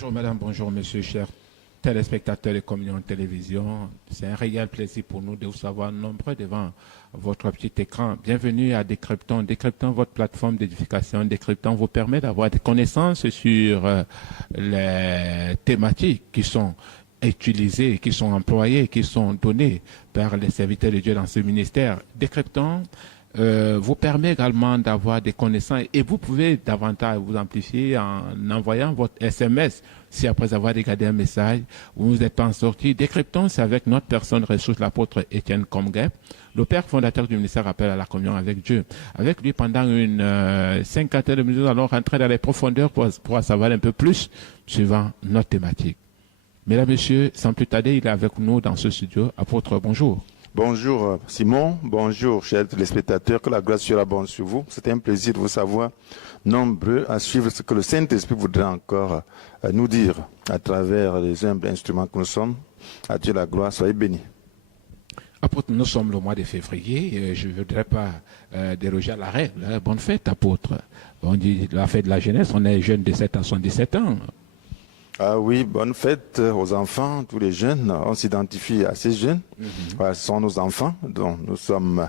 Bonjour madame, bonjour monsieur, chers téléspectateurs de Communion Télévision. C'est un réel plaisir pour nous de vous savoir nombreux devant votre petit écran. Bienvenue à Décryptons. Décryptons, votre plateforme d'édification. Décryptons vous permet d'avoir des connaissances sur les thématiques qui sont utilisées, qui sont employées, qui sont données par les serviteurs de Dieu dans ce ministère. Décryptons vous permet également d'avoir des connaissances et vous pouvez davantage vous amplifier en envoyant votre SMS. Si après avoir regardé un message, vous n'êtes pas en sortie, Décryptons, c'est avec notre personne ressource, l'apôtre Étienne Comguet, le père fondateur du ministère Appel à la communion avec Dieu. Avec lui, pendant une cinquantaine de minutes, nous allons rentrer dans les profondeurs pour en savoir un peu plus suivant notre thématique. Mesdames, Messieurs, sans plus tarder, il est avec nous dans ce studio. Apôtre, bonjour. Bonjour Simon, bonjour chers téléspectateurs, que la grâce soit abonde sur vous. C'est un plaisir de vous savoir nombreux à suivre ce que le Saint-Esprit voudrait encore nous dire à travers les humbles instruments que nous sommes. À Dieu la gloire, soyez bénis. Apôtre, nous sommes le mois de février, je ne voudrais pas déroger à la règle. Bonne fête, apôtre. On dit la fête de la jeunesse, on est jeune de 7 à 77 ans. Ah oui, bonne fête aux enfants, tous les jeunes. On s'identifie à ces jeunes. Voilà, ce sont nos enfants, donc nous sommes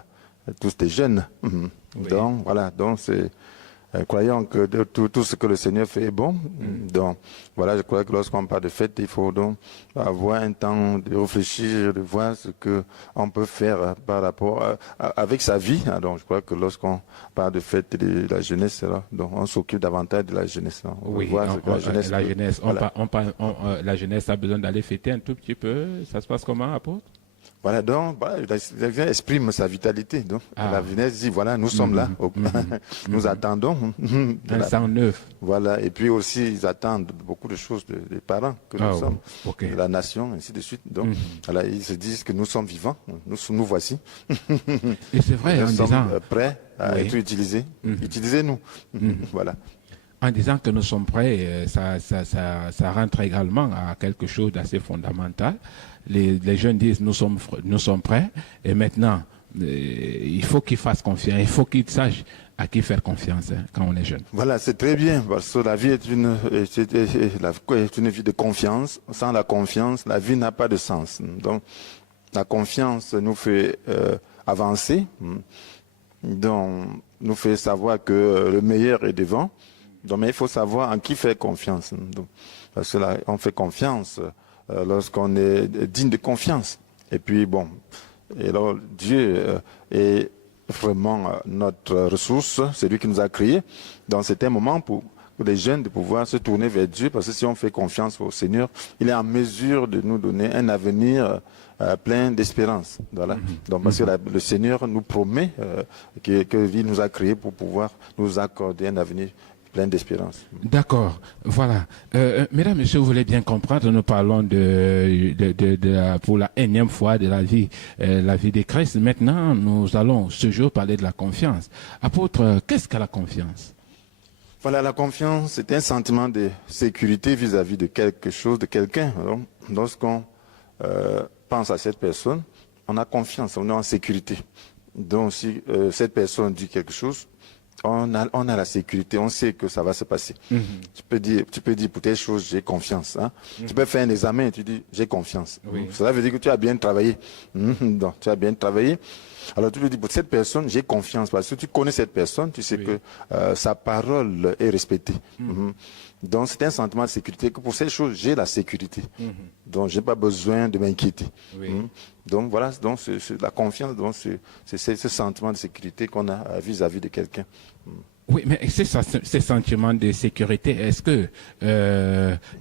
tous des jeunes. Oui. Donc voilà, donc c'est croyons que tout ce que le Seigneur fait est bon. Donc voilà, je crois que lorsqu'on parle de fête, il faut donc avoir un temps de réfléchir, de voir ce que on peut faire par rapport avec sa vie. Donc je crois que lorsqu'on parle de fête de la jeunesse, donc on s'occupe davantage de la jeunesse. Oui, la jeunesse a besoin d'aller fêter un tout petit peu. Ça se passe comment, apôtre? Voilà, donc la jeunesse exprime sa vitalité. Donc la jeunesse dit voilà, nous sommes là, nous attendons. Un sang neuf. Voilà, et puis aussi ils attendent beaucoup de choses des parents que nous sommes, de la nation, ainsi de suite. Donc voilà, ils se disent que nous sommes vivants, nous voici. Et c'est vrai, nous en sommes disant prêts à être utilisés. Utilisez-nous. Voilà. En disant que nous sommes prêts, ça rentre également à quelque chose d'assez fondamental. Les jeunes disent nous sommes prêts et maintenant il faut qu'ils fassent confiance, il faut qu'ils sachent à qui faire confiance quand on est jeune. Voilà, c'est très bien parce que la vie est une vie de confiance. Sans la confiance, la vie n'a pas de sens. Donc la confiance nous fait avancer, donc nous fait savoir que le meilleur est devant. Donc, mais il faut savoir en qui faire confiance. Donc, parce que là, on fait confiance lorsqu'on est digne de confiance. Et puis, bon, et alors, Dieu est vraiment notre ressource, c'est lui qui nous a créés. Donc, c'est un moment pour les jeunes de pouvoir se tourner vers Dieu, parce que si on fait confiance au Seigneur, il est en mesure de nous donner un avenir plein d'espérance. Voilà. Donc, parce que le Seigneur nous promet qu'il nous a créés pour pouvoir nous accorder un avenir plein d'espérance. D'accord, voilà. Mesdames, Messieurs, vous voulez bien comprendre, nous parlons pour la énième fois de la vie de Christ. Maintenant, nous allons ce jour parler de la confiance. Apôtre, qu'est-ce que la confiance? Voilà, la confiance, c'est un sentiment de sécurité vis-à-vis de quelque chose, de quelqu'un. Lorsqu'on pense à cette personne, on a confiance, on est en sécurité. Donc, si cette personne dit quelque chose, on a la sécurité, on sait que ça va se passer. Tu peux dire pour telle chose, j'ai confiance. Tu peux faire un examen et tu dis, j'ai confiance. Cela veut dire que tu as bien travaillé. Donc, tu as bien travaillé. Alors tu lui dis, pour cette personne, j'ai confiance. Parce que tu connais cette personne, tu sais que sa parole est respectée. Donc c'est un sentiment de sécurité que pour cette chose, j'ai la sécurité. Donc je n'ai pas besoin de m'inquiéter. Donc voilà, donc c'est la confiance, c'est ce sentiment de sécurité qu'on a vis-à-vis de quelqu'un. Oui, mais ces sentiments de sécurité, est-ce que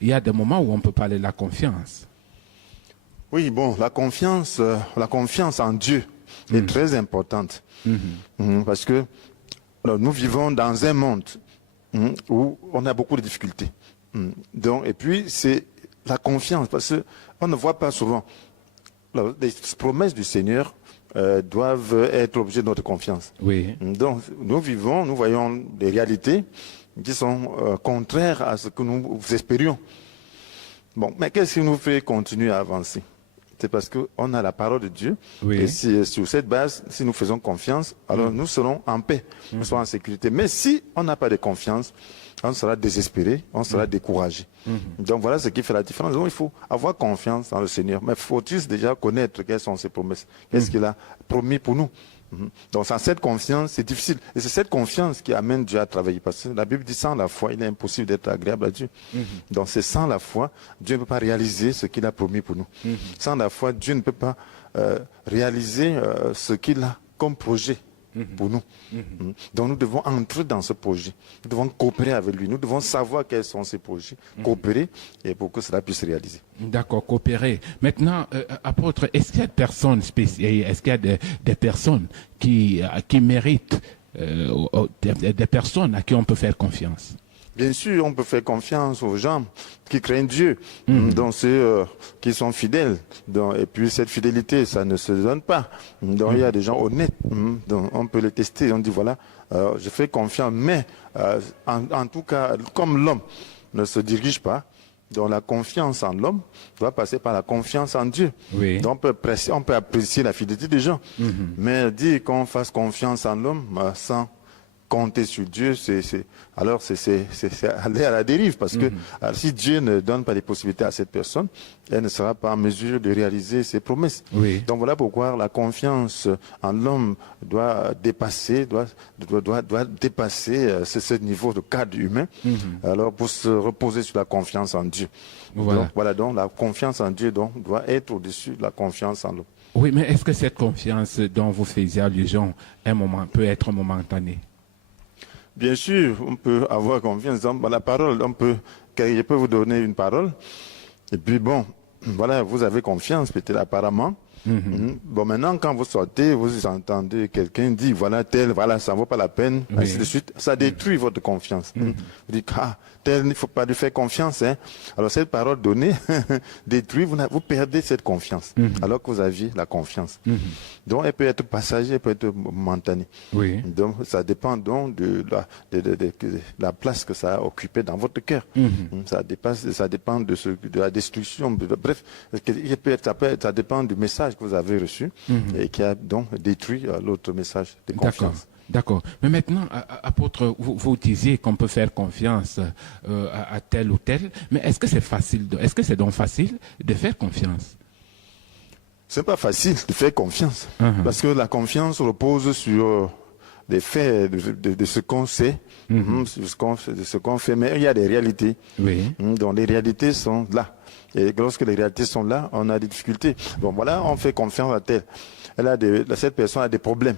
il y a des moments où on peut parler de la confiance? Oui, bon, la confiance en Dieu est très importante. Parce que alors, nous vivons dans un monde où on a beaucoup de difficultés. Donc, et puis, c'est la confiance, parce qu'on ne voit pas souvent. Alors, les promesses du Seigneur doivent être l'objet de notre confiance. Oui. Donc, nous voyons des réalités qui sont contraires à ce que nous espérions. Bon, mais qu'est-ce qui nous fait continuer à avancer? c'est parce qu'on a la parole de Dieu. Oui. Et sur cette base, si nous faisons confiance, alors nous serons en paix, nous serons en sécurité. Mais si on n'a pas de confiance, on sera désespéré, on sera découragé. Donc voilà ce qui fait la différence. Donc il faut avoir confiance dans le Seigneur. Mais faut-il déjà connaître quelles sont ses promesses, qu'est-ce qu'il a promis pour nous. Donc sans cette confiance, c'est difficile. Et c'est cette confiance qui amène Dieu à travailler. Parce que la Bible dit sans la foi, il est impossible d'être agréable à Dieu. Donc c'est sans la foi, Dieu ne peut pas réaliser ce qu'il a promis pour nous. Sans la foi, Dieu ne peut pas réaliser ce qu'il a comme projet pour nous. Donc nous devons entrer dans ce projet. Nous devons coopérer avec lui. Nous devons savoir quels sont ces projets, coopérer et pour que cela puisse se réaliser. D'accord, coopérer. Maintenant, apôtre, est-ce qu'il y a des personnes spéciales, est-ce qu'il y a des personnes qui méritent, des personnes à qui on peut faire confiance? Bien sûr, on peut faire confiance aux gens qui craignent Dieu, donc ceux qui sont fidèles. Donc, et puis cette fidélité, ça ne se donne pas. Donc il y a des gens honnêtes, donc on peut les tester. On dit voilà, je fais confiance, mais en tout cas, comme l'homme ne se dirige pas, donc la confiance en l'homme doit passer par la confiance en Dieu. Oui. Donc on peut apprécier la fidélité des gens, mais dire qu'on fasse confiance en l'homme sans compter sur Dieu, c'est aller à la dérive, parce que si Dieu ne donne pas les possibilités à cette personne, elle ne sera pas en mesure de réaliser ses promesses. Oui. Donc voilà pourquoi la confiance en l'homme doit dépasser ce niveau de cadre humain, alors pour se reposer sur la confiance en Dieu. Voilà. Donc la confiance en Dieu doit être au-dessus de la confiance en l'homme. Oui, mais est-ce que cette confiance dont vous faisiez allusion peut être momentanée? Bien sûr, on peut avoir confiance dans la parole. Je peux vous donner une parole. Et puis bon, voilà, vous avez confiance, peut-être apparemment. Bon, maintenant, quand vous sortez, vous entendez quelqu'un dire, voilà, tel, voilà, ça ne vaut pas la peine, ainsi de suite. Ça détruit votre confiance. Vous dites, tel, il ne faut pas lui faire confiance. Alors, cette parole donnée détruit, vous perdez cette confiance, alors que vous aviez la confiance. Donc, elle peut être passagère, elle peut être momentanée. Oui. Donc, ça dépend donc de la place que ça a occupée dans votre cœur. Ça dépend de la destruction. Bref, ça dépend du message que vous avez reçu et qui a donc détruit l'autre message de confiance. D'accord. Mais maintenant, apôtre, vous disiez qu'on peut faire confiance à tel ou tel, mais est-ce que c'est facile, est-ce que c'est donc facile de faire confiance? C'est pas facile de faire confiance, parce que la confiance repose sur des faits de ce qu'on sait, de ce qu'on fait, mais il y a des réalités. Oui. Donc les réalités sont là. Et lorsque les réalités sont là, on a des difficultés. Bon, voilà, on fait confiance à telle. Cette personne a des problèmes.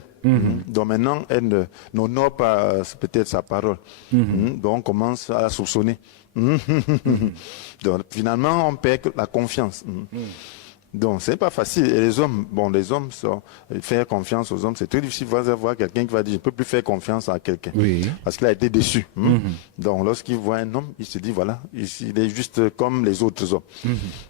Donc maintenant, elle n'honore pas peut-être sa parole. Donc on commence à la soupçonner. Donc finalement, on perd la confiance. Donc c'est pas facile. Et les hommes, faire confiance aux hommes, c'est très difficile. Vous allez voir quelqu'un qui va dire, je peux plus faire confiance à quelqu'un. Oui. Parce qu'il a été déçu. Donc lorsqu'il voit un homme, il se dit, voilà, il est juste comme les autres hommes.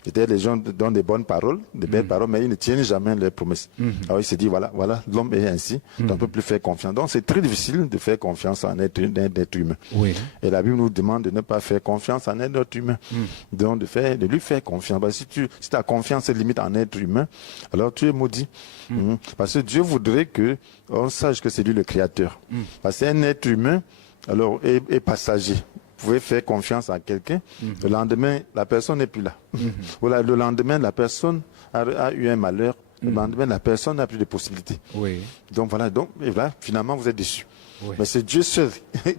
Peut-être les gens donnent des bonnes paroles, des belles paroles, mais ils ne tiennent jamais leurs promesses. Alors il se dit, voilà, l'homme est ainsi, donc on ne peut plus faire confiance. Donc c'est très difficile de faire confiance à un être humain. Oui. Et la Bible nous demande de ne pas faire confiance à un être humain. Donc de lui faire confiance. Parce que si ta confiance est limitée en être humain, alors tu es maudit. Parce que Dieu voudrait qu'on sache que c'est lui le créateur. Parce qu'un être humain, alors, est passager. Vous pouvez faire confiance à quelqu'un, le lendemain, la personne n'est plus là. Voilà, le lendemain, la personne a eu un malheur, le lendemain, la personne n'a plus de possibilités. Oui. Donc voilà, finalement, vous êtes déçu. Oui. Mais c'est Dieu seul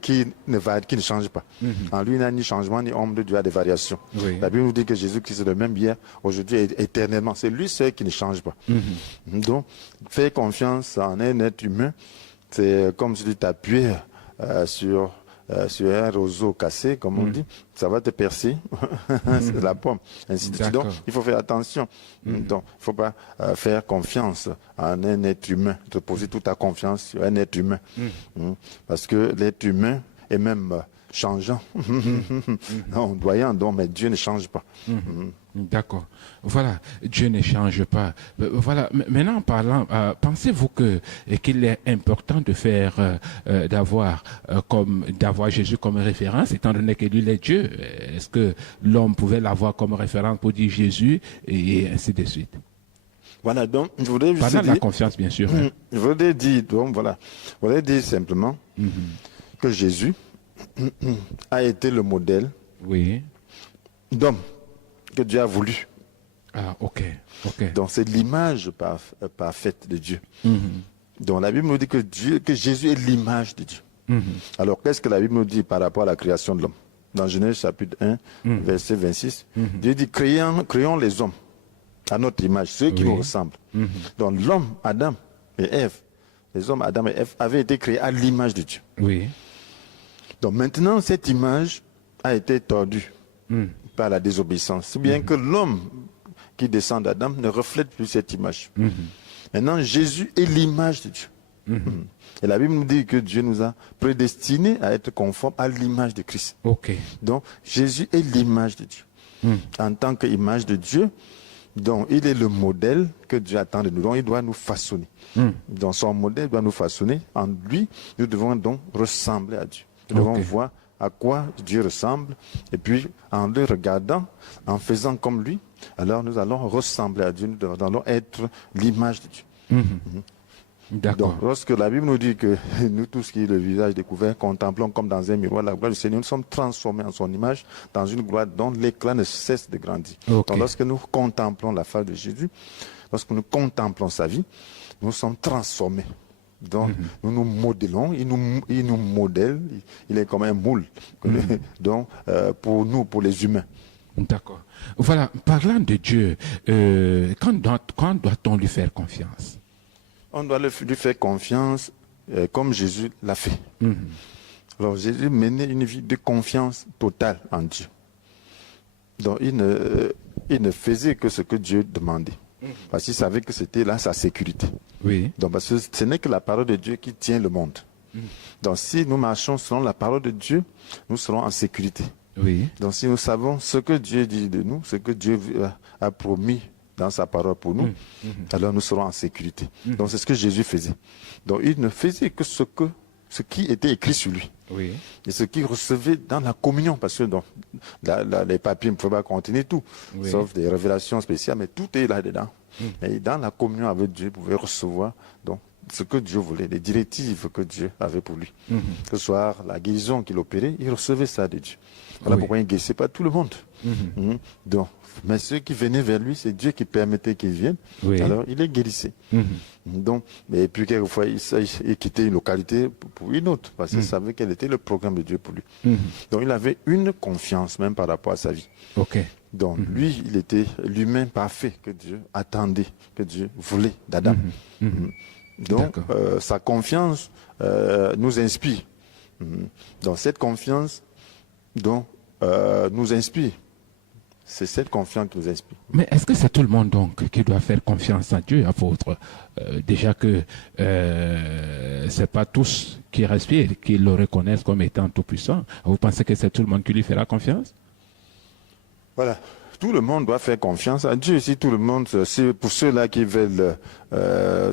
qui ne change pas. En lui, il n'y a ni changement, ni ombre de Dieu, il y a des variations. Oui. La Bible nous dit que Jésus-Christ est le même hier, aujourd'hui et éternellement. C'est lui seul qui ne change pas. Donc, faire confiance en un être humain, c'est comme si tu t'appuies sur un roseau cassé, comme on dit, ça va te percer, c'est la pomme, ainsi de suite. Donc, il faut faire attention. Donc, il ne faut pas faire confiance en un être humain, te poser toute ta confiance sur un être humain. Parce que l'être humain est même changeant, ondoyant, mais Dieu ne change pas. D'accord. Voilà, Dieu ne change pas. Voilà. Maintenant, parlant, pensez-vous qu'il est important de faire, d'avoir Jésus comme référence, étant donné que lui est Dieu? Est-ce que l'homme pouvait l'avoir comme référence pour dire Jésus et ainsi de suite? Voilà, donc je voudrais juste Pendant dire, la confiance, bien sûr. Hein. je voudrais dire, donc voilà, je voudrais dire simplement que Jésus a été le modèle Oui. d'homme que Dieu a voulu. Ah, ok. Ok. Donc c'est l'image parfaite de Dieu. Donc la Bible nous dit que Jésus est l'image de Dieu. Alors qu'est-ce que la Bible nous dit par rapport à la création de l'homme? Dans Genèse chapitre 1, verset 26, Dieu dit créons les hommes à notre image, ceux qui nous ressemblent. Donc l'homme, Adam et Ève, les hommes Adam et Ève avaient été créés à l'image de Dieu. Oui. Donc maintenant, cette image a été tordue par la désobéissance. Si bien que l'homme qui descend d'Adam ne reflète plus cette image. Maintenant, Jésus est l'image de Dieu. Et la Bible nous dit que Dieu nous a prédestinés à être conformes à l'image de Christ. Ok. Donc, Jésus est l'image de Dieu. En tant qu'image de Dieu, donc, il est le modèle que Dieu attend de nous. Donc, il doit nous façonner. Dans son modèle, il doit nous façonner. En lui, nous devons donc ressembler à Dieu. Nous devons voir à quoi Dieu ressemble. Et puis, en le regardant, en faisant comme lui, alors nous allons ressembler à Dieu. Nous allons être l'image de Dieu. D'accord. Donc, lorsque la Bible nous dit que nous, tous qui le visage découvert, contemplons comme dans un miroir la gloire du Seigneur, nous sommes transformés en son image dans une gloire dont l'éclat ne cesse de grandir. Donc, lorsque nous contemplons la face de Jésus, lorsque nous contemplons sa vie, nous sommes transformés. Donc, nous nous modélons, il nous modèle, il est comme un moule. Donc, pour nous, pour les humains. D'accord. Voilà, parlant de Dieu, quand doit-on lui faire confiance? On doit lui faire confiance comme Jésus l'a fait. Alors Jésus menait une vie de confiance totale en Dieu. Donc il ne faisait que ce que Dieu demandait. Parce qu'il savait que c'était là sa sécurité. Oui. Donc parce que ce n'est que la parole de Dieu qui tient le monde. Donc si nous marchons selon la parole de Dieu, nous serons en sécurité. Oui. Donc si nous savons ce que Dieu dit de nous, ce que Dieu a promis dans sa parole pour nous, alors nous serons en sécurité. Donc c'est ce que Jésus faisait. Donc il ne faisait que ce qui était écrit sur lui. Oui. Et ce qu'il recevait dans la communion, parce que donc, les papiers ne pouvaient pas contenir tout, sauf des révélations spéciales, mais tout est là-dedans. Et dans la communion avec Dieu, il pouvait recevoir donc, ce que Dieu voulait, les directives que Dieu avait pour lui. Que ce soit la guérison qu'il opérait, il recevait ça de Dieu. Voilà pourquoi il ne guérissait pas tout le monde. Donc, mais ceux qui venaient vers lui, c'est Dieu qui permettait qu'ils viennent. Alors, il les guérissait. Donc, et puis quelquefois, il quittait une localité pour une autre, parce qu'il savait quel était le programme de Dieu pour lui. Donc, il avait une confiance même par rapport à sa vie. Donc, lui, il était l'humain parfait que Dieu attendait, que Dieu voulait d'Adam. Donc, sa confiance nous inspire. Donc, cette confiance nous inspire. C'est cette confiance qui nous inspire. Mais est-ce que c'est tout le monde donc qui doit faire confiance en Dieu, apôtre? Déjà que c'est pas tous qui respirent, qui le reconnaissent comme étant tout-puissant. Vous pensez que c'est tout le monde qui lui fera confiance? Voilà. Tout le monde doit faire confiance à Dieu. Si tout le monde, c'est pour ceux-là qui veulent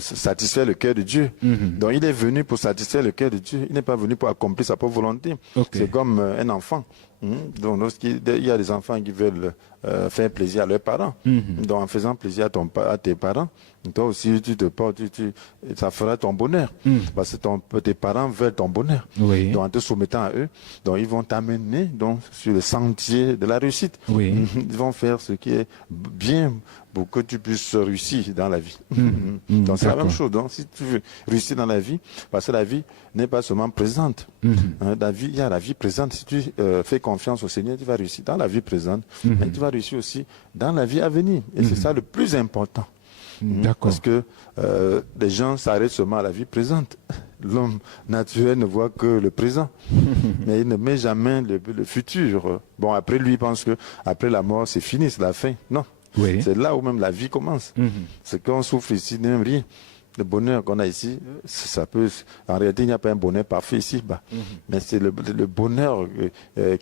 satisfaire le cœur de Dieu. Donc il est venu pour satisfaire le cœur de Dieu. Il n'est pas venu pour accomplir sa propre volonté. C'est comme un enfant. Donc lorsqu'il y a des enfants qui veulent faire plaisir à leurs parents, donc en faisant plaisir à tes parents, toi aussi tu te portes, ça fera ton bonheur. Parce que tes parents veulent ton bonheur. Donc en te soumettant à eux, donc ils vont t'amener donc sur le sentier de la réussite. Ils vont faire ce qui est bien pour que tu puisses réussir dans la vie. Donc c'est la même chose. Donc si tu veux réussir dans la vie, parce que la vie n'est pas seulement présente. Il y a la vie présente. Si tu fais confiance au Seigneur, tu vas réussir dans la vie présente, mais tu vas réussir aussi dans la vie à venir. Et c'est ça le plus important. Parce que les gens s'arrêtent seulement à la vie présente. L'homme naturel ne voit que le présent, mais il ne met jamais le futur. Bon, après lui, il pense que après la mort, c'est fini, c'est la fin. Non. C'est là où même la vie commence. Ce qu'on souffre ici n'est même rien. Le bonheur qu'on a ici, ça peut. En réalité, il n'y a pas un bonheur parfait ici-bas. Mais c'est le bonheur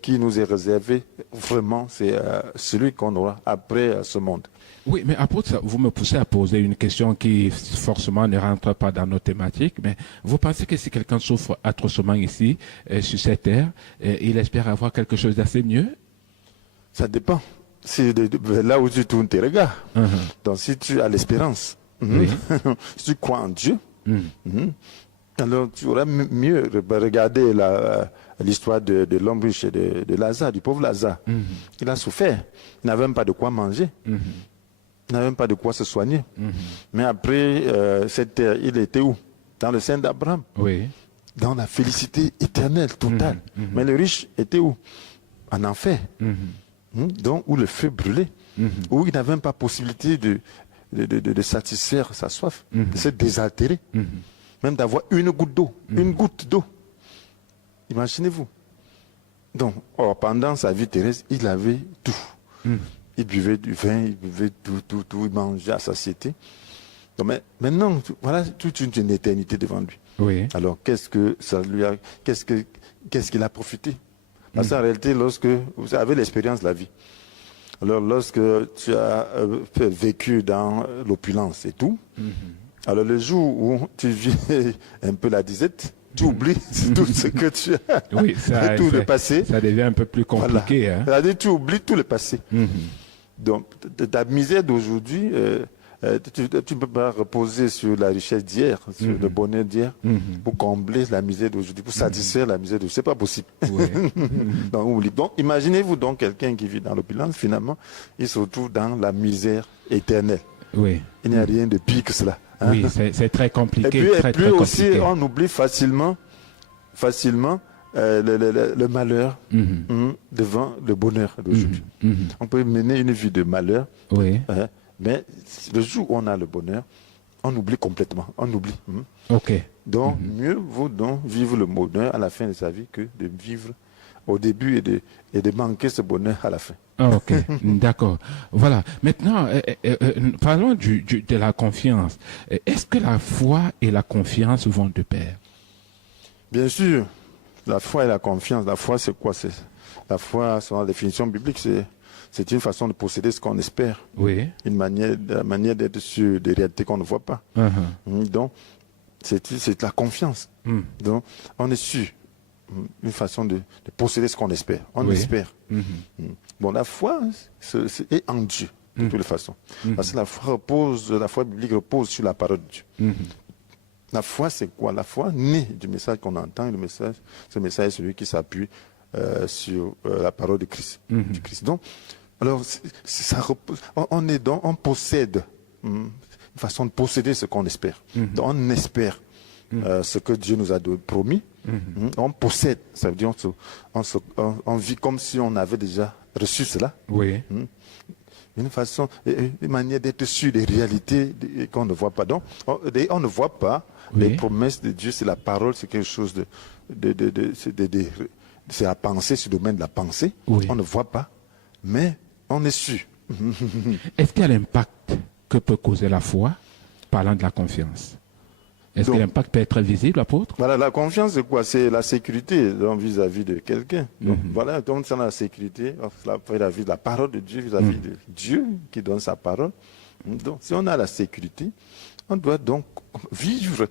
qui nous est réservé. Vraiment, c'est celui qu'on aura après ce monde. Oui, mais apôtre, vous me poussez à poser une question qui forcément ne rentre pas dans nos thématiques, mais vous pensez que si quelqu'un souffre atrocement ici, sur cette terre, il espère avoir quelque chose d'assez mieux? Ça dépend. c'est là où tu tournes tes regards. Donc, si tu as l'espérance, Oui. si tu crois en Dieu, Mhm. alors tu auras mieux regardé l'histoire de l'homme riche et de Lazare, du pauvre Lazare. Il a souffert. Il n'avait même pas de quoi manger. Il n'avait même pas de quoi se soigner. Mais après cette terre, il était où? Dans le sein d'Abraham. Oui. Dans la félicité éternelle, totale. Mais le riche était où? En enfer. Donc, où le feu brûlait. Où il n'avait même pas possibilité de satisfaire sa soif, de se désaltérer. Même d'avoir une goutte d'eau. Une goutte d'eau. Imaginez-vous. Donc, pendant sa vie terrestre, il avait tout. Il buvait du vin, il buvait tout, il mangeait à satiété. Donc, mais maintenant, voilà toute une éternité devant lui. Oui. Alors, qu'est-ce qu'il a profité? Parce qu'en réalité, lorsque vous avez l'expérience de la vie, alors lorsque tu as vécu dans l'opulence et tout, alors le jour où tu vis un peu la disette, tu oublies tout ce que tu as, Oui, ça, tout le passé. Ça devient un peu plus compliqué. Voilà. Hein? C'est-à-dire, tu oublies tout le passé. Donc, ta misère d'aujourd'hui, tu ne peux pas reposer sur la richesse d'hier, sur le bonheur d'hier, pour combler la misère d'aujourd'hui, pour satisfaire la misère d'aujourd'hui. C'est pas possible. Oui. Donc, oublie. Donc, imaginez-vous donc quelqu'un qui vit dans l'opulence, finalement, il se retrouve dans la misère éternelle. Oui. Il n'y a rien de pire que cela. Hein? Oui, c'est très compliqué. Et puis, très aussi, compliqué. on oublie facilement le malheur devant le bonheur d'aujourd'hui. On peut mener une vie de malheur, Oui. mais le jour où on a le bonheur, on oublie complètement. On oublie. OK. Donc, mieux vaut donc vivre le bonheur à la fin de sa vie que de vivre au début et de manquer ce bonheur à la fin. OK, d'accord. Voilà. Maintenant, parlons de la confiance. Est-ce que la foi et la confiance vont de pair? Bien sûr, la foi et la confiance. La foi, c'est quoi? La foi, selon la définition biblique, c'est une façon de posséder ce qu'on espère. Oui. Une manière d'être sûr des réalités qu'on ne voit pas. Donc, c'est la confiance. Donc, on est sûr. Une façon de posséder ce qu'on espère. On espère. Bon, la foi est en Dieu, de toutes les façons. Parce que la foi biblique repose sur la parole de Dieu. La foi, c'est quoi? La foi naît du message qu'on entend. Et ce message est celui qui s'appuie sur la parole de Christ. Du Christ. Donc, alors, ça repose, on possède une façon de posséder ce qu'on espère. Donc, on espère ce que Dieu nous a promis. On possède, ça veut dire on vit comme si on avait déjà reçu cela. Oui. Une manière d'être sûr des réalités qu'on ne voit pas. Donc, on ne voit pas les promesses de Dieu, c'est la parole, c'est quelque chose c'est la pensée, c'est le domaine de la pensée. Oui. On ne voit pas, mais on est sûr. Est-ce qu'il y a l'impact que peut causer la foi, parlant de la confiance? Est-ce que l'impact peut être visible, apôtre? Voilà, la confiance, c'est quoi? C'est la sécurité vis-à-vis de quelqu'un. Donc, voilà, donc c'est la sécurité vis-à-vis de la parole de Dieu, vis-à-vis de Dieu qui donne sa parole. Donc, si on a la sécurité, on doit donc vivre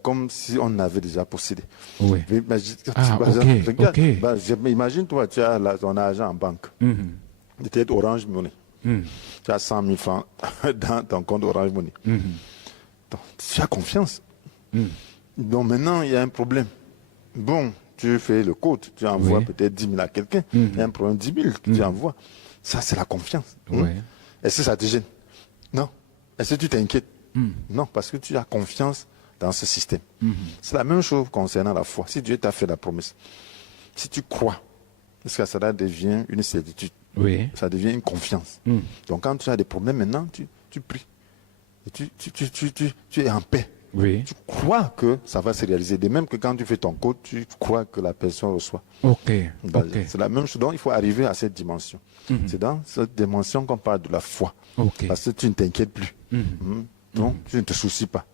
comme si on avait déjà possédé. Oui. Imagine-toi, tu as ton argent en banque. Peut-être Orange Money. Tu as 100 000 francs dans ton compte Orange Money. Donc, tu as confiance. Donc maintenant, il y a un problème. Bon, tu fais le code, tu envoies peut-être 10 000 à quelqu'un. Il y a un problème, 10 000 que tu envoies. Ça, c'est la confiance. Est-ce que ça te gêne? Non. Est-ce que tu t'inquiètes? Non, parce que tu as confiance dans ce système. C'est la même chose concernant la foi. Si Dieu t'a fait la promesse, si tu crois, parce que ça devient une certitude. Ça devient une confiance. Donc quand tu as des problèmes maintenant, tu pries. Et tu es en paix. Tu crois que ça va se réaliser. De même que quand tu fais ton code, tu crois que la personne reçoit. C'est la même chose. Donc il faut arriver à cette dimension. C'est dans cette dimension qu'on parle de la foi. Parce que tu ne t'inquiètes plus. Donc tu ne te soucies pas.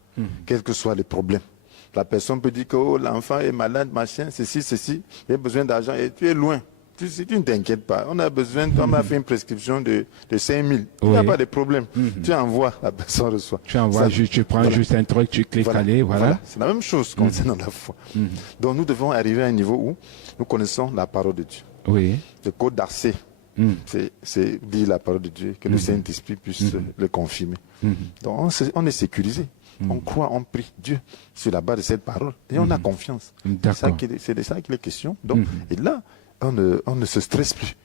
Quels que soient les problèmes. La personne peut dire que l'enfant est malade, machin, ceci, il a besoin d'argent et tu es loin. Tu ne t'inquiètes pas. On m'a fait une prescription de 5 000. Il n'y a pas de problème. Tu envoies, la personne reçoit. Tu envoies, tu prends juste un truc, tu cliques aller, voilà. C'est la même chose concernant la foi. Donc nous devons arriver à un niveau où nous connaissons la parole de Dieu. Le code d'Arcée, C'est lire la parole de Dieu, que le Saint-Esprit puisse le confirmer. Donc on est sécurisé. On croit, on prie Dieu sur la base de cette parole et on a confiance. C'est de ça qu'il est question. Donc, et là, on ne se stresse plus.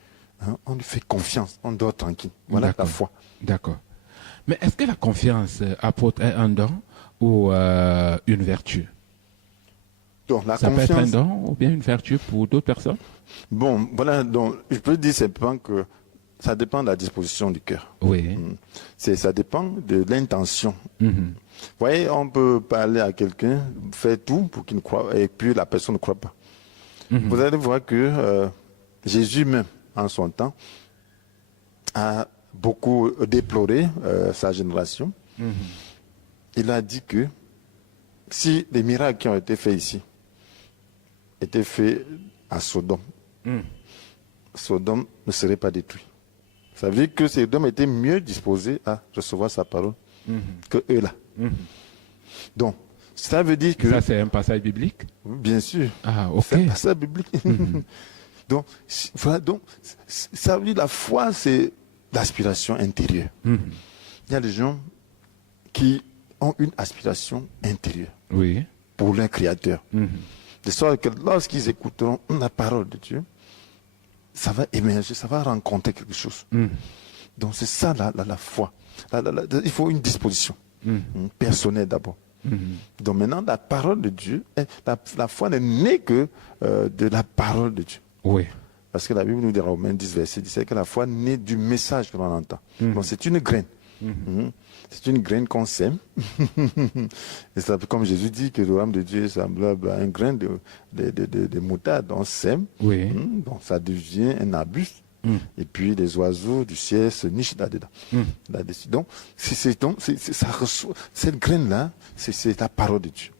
Hein, on lui fait confiance, on dort tranquille. Voilà la foi. D'accord. Mais est-ce que la confiance apporte un don ou une vertu? Donc, la ça confiance... peut être un don ou bien une vertu pour d'autres personnes? Bon, voilà, donc je peux dire simplement que ça dépend de la disposition du cœur. Oui. Ça dépend de l'intention. Vous voyez, on peut parler à quelqu'un, faire tout pour qu'il ne croit, et puis la personne ne croit pas. Vous allez voir que Jésus même, en son temps, a beaucoup déploré sa génération. Il a dit que si les miracles qui ont été faits ici étaient faits à Sodome, Sodome ne serait pas détruit. Ça veut dire que Sodome était mieux disposé à recevoir sa parole que eux là. Donc, ça veut dire que... Ça, c'est un passage biblique? Bien sûr. Ah, ok. C'est un passage biblique. Donc, voilà, donc, ça veut dire la foi, c'est l'aspiration intérieure. Il y a des gens qui ont une aspiration intérieure pour leur Créateur. De sorte que lorsqu'ils écouteront la parole de Dieu, ça va émerger, ça va rencontrer quelque chose. Donc c'est ça la foi. Il faut une disposition personnelle d'abord. Donc maintenant, la parole de Dieu, la foi n'est née que de la parole de Dieu. Oui. Parce que la Bible nous dit, Romains 10, verset 17, que la foi naît du message que l'on entend. Donc c'est une graine. C'est une graine qu'on sème. Et ça, comme Jésus dit que le royaume de Dieu est semblable à un grain de moutarde. On sème. Donc ça devient un arbuste. Et puis les oiseaux du ciel se nichent là-dedans. Là-dessus. Donc, ça reçoit, cette graine-là, c'est la parole de Dieu.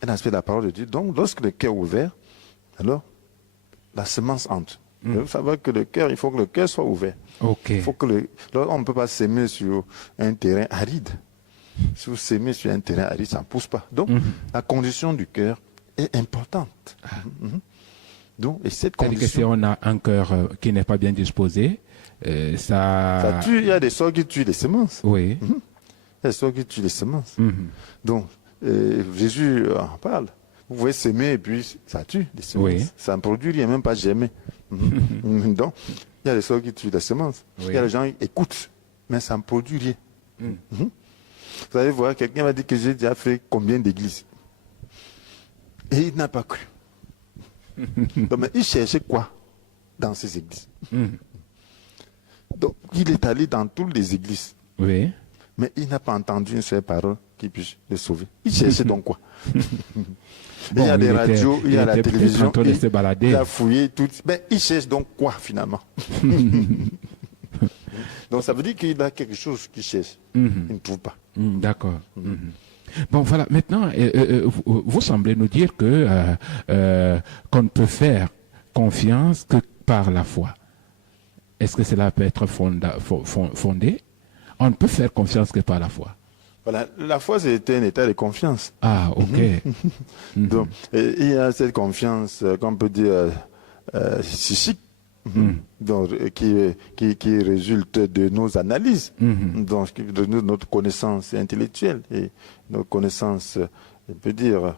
Un aspect de la parole de Dieu. Donc, lorsque le cœur est ouvert, alors la semence entre. Vous savez que le cœur, il faut que le cœur soit ouvert. Il faut que on ne peut pas s'aimer sur un terrain aride. Si vous s'aimez sur un terrain aride, ça ne pousse pas. Donc, la condition du cœur est importante. Donc, et cette condition... C'est-à-dire que si on a un cœur qui n'est pas bien disposé, ça tue. Il y a des sorts qui tuent les semences. Oui. Il y a des sorts qui tuent les semences. Donc, Jésus en parle. Vous pouvez s'aimer et puis ça tue les semences. Ça ne produit rien, même pas germer. Donc, il y a des sorts qui tuent les semences. Il y a des gens qui écoutent, mais ça ne produit rien. Vous allez voir, quelqu'un m'a dit que j'ai déjà fait combien d'églises. Et il n'a pas cru. Donc, mais il cherchait quoi dans ces églises? Donc, il est allé dans toutes les églises. Mais il n'a pas entendu une seule parole qui puisse le sauver. Il cherchait donc quoi? Il y a des radios, il y a la télévision, il a fouillé tout. Mais il cherche donc quoi finalement? Donc ça veut dire qu'il a quelque chose qu'il cherche. Il ne trouve pas. D'accord. Bon, voilà. Maintenant, vous semblez nous dire que qu'on ne peut faire confiance que par la foi. Est-ce que cela peut être fondé? On ne peut faire confiance que par la foi. Voilà, la foi, c'est un état de confiance. Ah, ok. Donc, il y a cette confiance qu'on peut dire psychique, donc, qui résulte de nos analyses, donc de notre connaissance intellectuelle et nos connaissances, il peut dire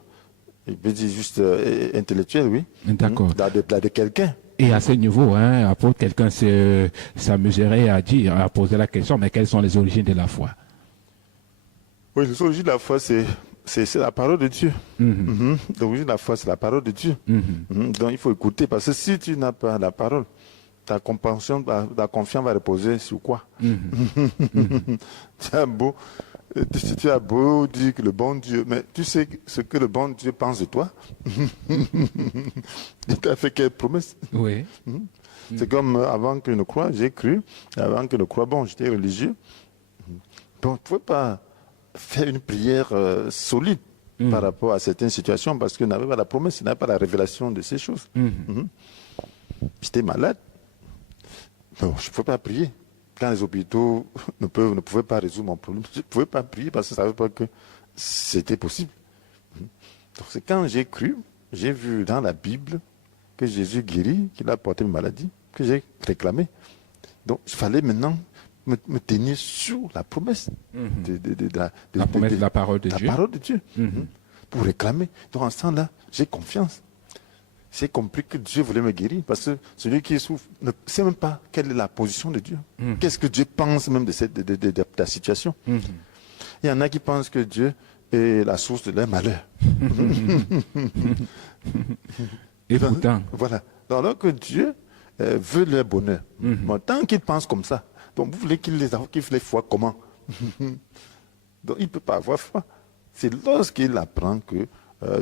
juste intellectuelle, oui. D'accord. De quelqu'un. Et à ce niveau, après quelqu'un s'amuserait à poser la question, mais quelles sont les origines de la foi? Oui, les origines de la foi, c'est la parole de Dieu. L'origine de la foi, c'est la parole de Dieu. Donc il faut écouter, parce que si tu n'as pas la parole, ta compréhension, ta confiance va reposer sur quoi? Tu as beau dire que le bon Dieu, mais tu sais ce que le bon Dieu pense de toi? Il t'a fait quelle promesse? Oui. C'est comme avant que je ne croie, j'ai cru. Avant que je ne croie, bon, j'étais religieux. Donc, tu ne pouvais pas faire une prière solide par rapport à certaines situations parce que je n'avais pas la promesse, je n'avais pas la révélation de ces choses. J'étais malade. Non, je ne pouvais pas prier. Quand les hôpitaux ne pouvaient pas résoudre mon problème, je ne pouvais pas prier parce que je ne savais pas que c'était possible. Donc c'est quand j'ai cru, j'ai vu dans la Bible que Jésus guérit, qu'il a porté une maladie, que j'ai réclamé. Donc, il fallait maintenant me tenir sur la promesse la promesse de la parole de Dieu. La parole de Dieu. Pour réclamer. Donc, en ce temps-là, j'ai confiance. J'ai compris que Dieu voulait me guérir parce que celui qui souffre ne sait même pas quelle est la position de Dieu. Qu'est-ce que Dieu pense même de la situation. Il y en a qui pensent que Dieu est la source de leur malheur. Et pourtant. Voilà. Alors que Dieu veut leur bonheur. Bon, tant qu'ils pensent comme ça, donc vous voulez qu'il les foi comment? Donc il ne peut pas avoir foi. C'est lorsqu'il apprend que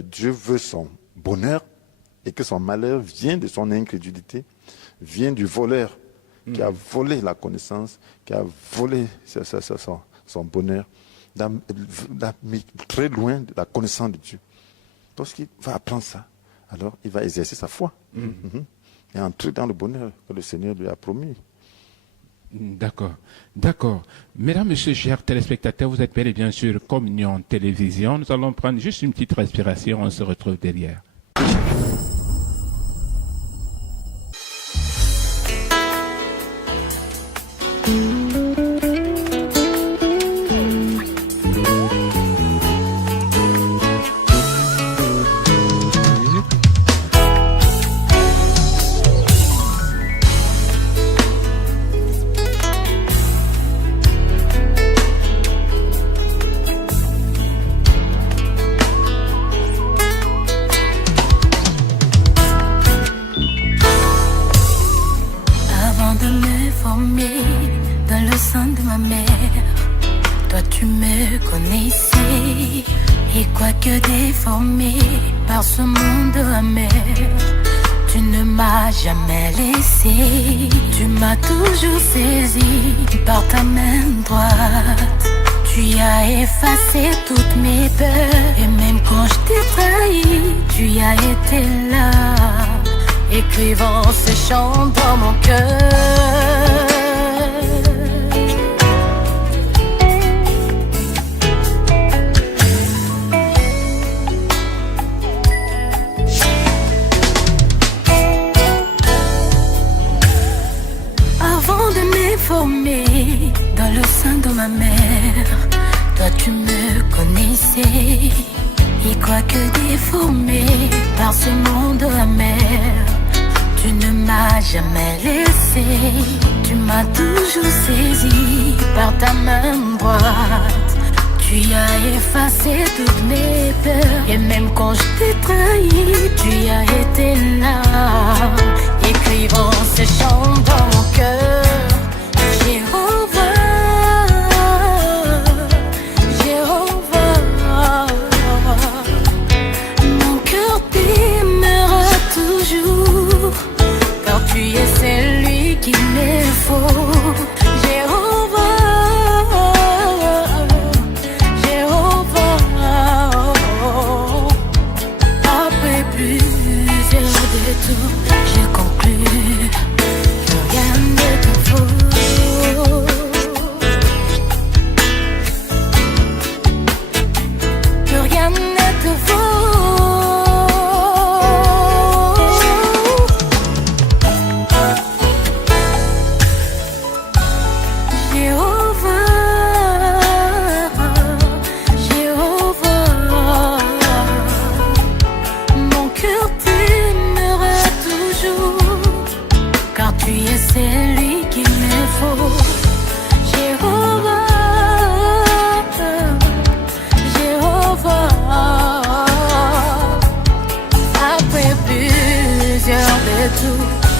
Dieu veut son bonheur et que son malheur vient de son incrédulité, vient du voleur qui a volé la connaissance, qui a volé son bonheur, l'a mis très loin de la connaissance de Dieu. Lorsqu'il va apprendre ça, alors il va exercer sa foi et entrer dans le bonheur que le Seigneur lui a promis. D'accord, d'accord. Mesdames, Messieurs, chers téléspectateurs, vous êtes bel et bien sur Communion Télévision. Nous allons prendre juste une petite respiration, on se retrouve derrière. Jamais laissé, tu m'as toujours saisi par ta main droite. Tu as effacé toutes mes peurs et même quand je t'ai trahi, tu as été là, écrivant ces chants dans mon cœur. Dans le sein de ma mère, toi tu me connaissais. Et quoique déformé par ce monde amer, tu ne m'as jamais laissé. Tu m'as toujours saisi par ta main droite. Tu as effacé toutes mes peurs et même quand je t'ai trahi, tu as été là, écrivant ces chants dans mon cœur. C'est lui qu'il me faut. Jéhovah, Jéhovah. Après plusieurs détours, j'ai conclu que rien ne te vaut. Que rien ne te vaut.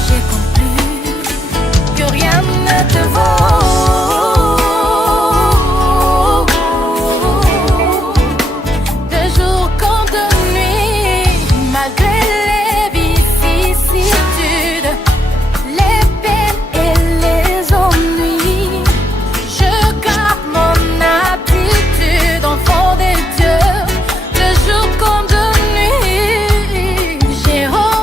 J'ai compris que rien ne te vaut. De jour comme de nuit, malgré les vicissitudes, les peines et les ennuis, je garde mon attitude enfant des dieux. De jour comme de nuit, Jéhovah.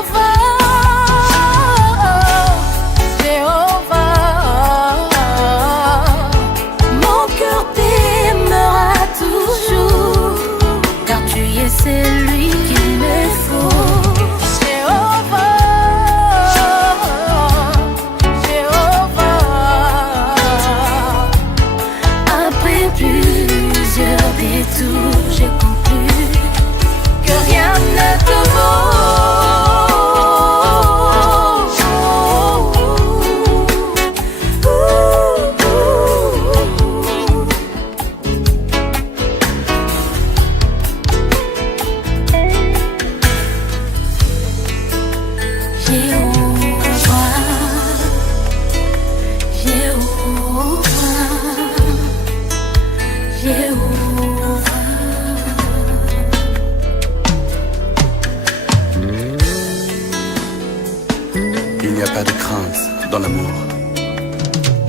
n'y a pas de crainte dans l'amour.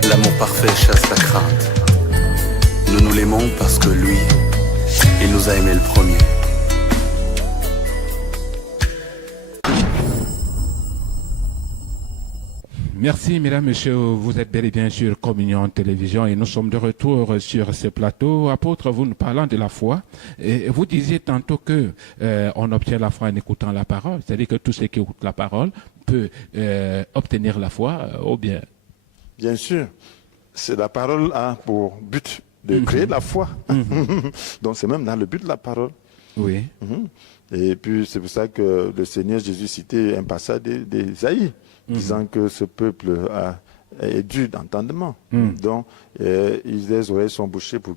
L'amour parfait chasse la crainte. Nous l'aimons parce que lui, il nous a aimés le premier. Merci, mesdames, messieurs. Vous êtes bel et bien sur Communion Télévision et nous sommes de retour sur ce plateau. Apôtre, vous nous parlant de la foi. Et vous disiez tantôt que on obtient la foi en écoutant la parole. C'est-à-dire que tout ce qui écoute la parole peut obtenir la foi ou bien. Bien sûr. C'est la parole a pour but de créer la foi. Donc c'est même dans le but de la parole. Oui. Et puis c'est pour ça que le Seigneur Jésus citait un passage d'Ésaïe, disant que ce peuple est dur d'entendement. Donc les oreilles sont bouchées pour